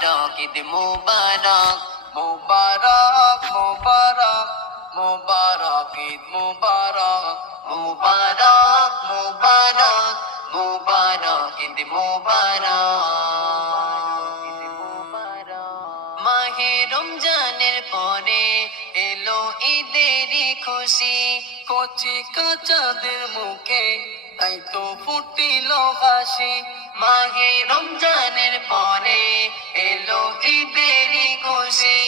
মুবারক ঈদ মুবারক মুবারক মুবারক মুবারক ঈদ মুবারক মুবারক মুবারক মুবারক ঈদ মুবারক মাহে রমজানের পরে এলো ঈদেরই খুশি কচি কাচাদের মুখে তাই তো ফুটিল হাসি মাহে রমজানের পরে এলো ঈদেরই খুশি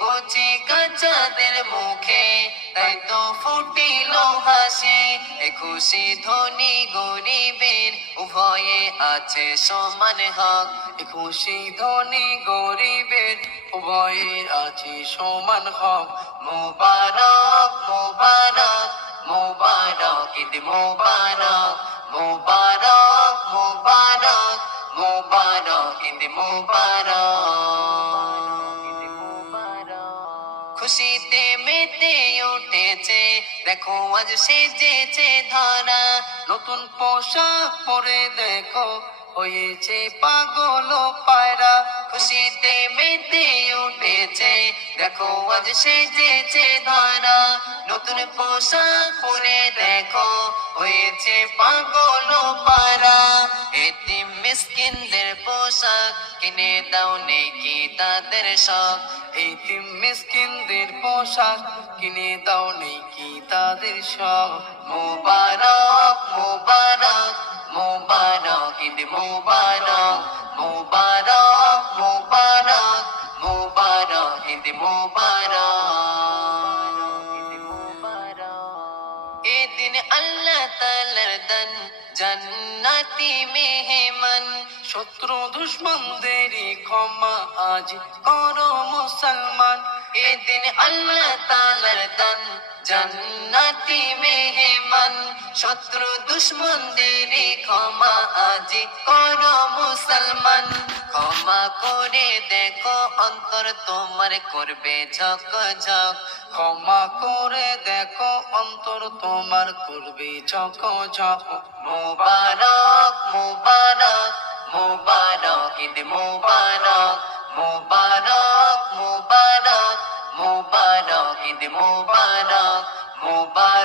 কচি কাচাদের মুখে তাই তো ফুটিল হাসি এ খুশি ধনী গরিবের উভয়ে আছে সমান হক এ খুশি ধনী গরিবের উভয়ে আছে সমান হক মুবারক মুবারক মুবারক ঈদ মুবারক মুবারক মুবারক মুবারক ঈদ মুবারক খুশিতে মেতে উঠেছে দেখো আজ সেজেছে ধরা নতুন পোশাক পরে দেখো হয়েছে পাগল পায়রা খুশিতে মেতে উঠেছে দেখো আজ সেজেছে ধরা নতুন পোশাক পরে দেখো হয়েছে পাগল পায়রা এতিম মিসকিনদের পোশাক কিনে দাও নেকি তাদের শখ এতিম মিসকিনদের পোশাক কিনে দাও নেকি তাদের শখ মুবারক মুবারক মুবারক ঈদ মুবারক মুবারক মুবারক মুবারক ঈদ মুবারক এদিন আল্লাহ তাআলার দান জান্নাতি মেহমান শত্রু দুশমনদেরই ক্ষমা আজ করো মুসলমান এদিন আল্লাহ তাআলার দান জান্নাতি মেহমান শত্রু দুশমনদেরই ক্ষমা আজ করো মুসলমান ক্ষমা করে দেখো অন্তর তোমার করবে ঝকঝক ক্ষমা করে দেখো অন্তর তোমার করবে ঝকঝক মুবারক মুবারক মুবারক ঈদ মুবারক মুবারক মুবারক মুবারক ঈদ মুবারক মুবারক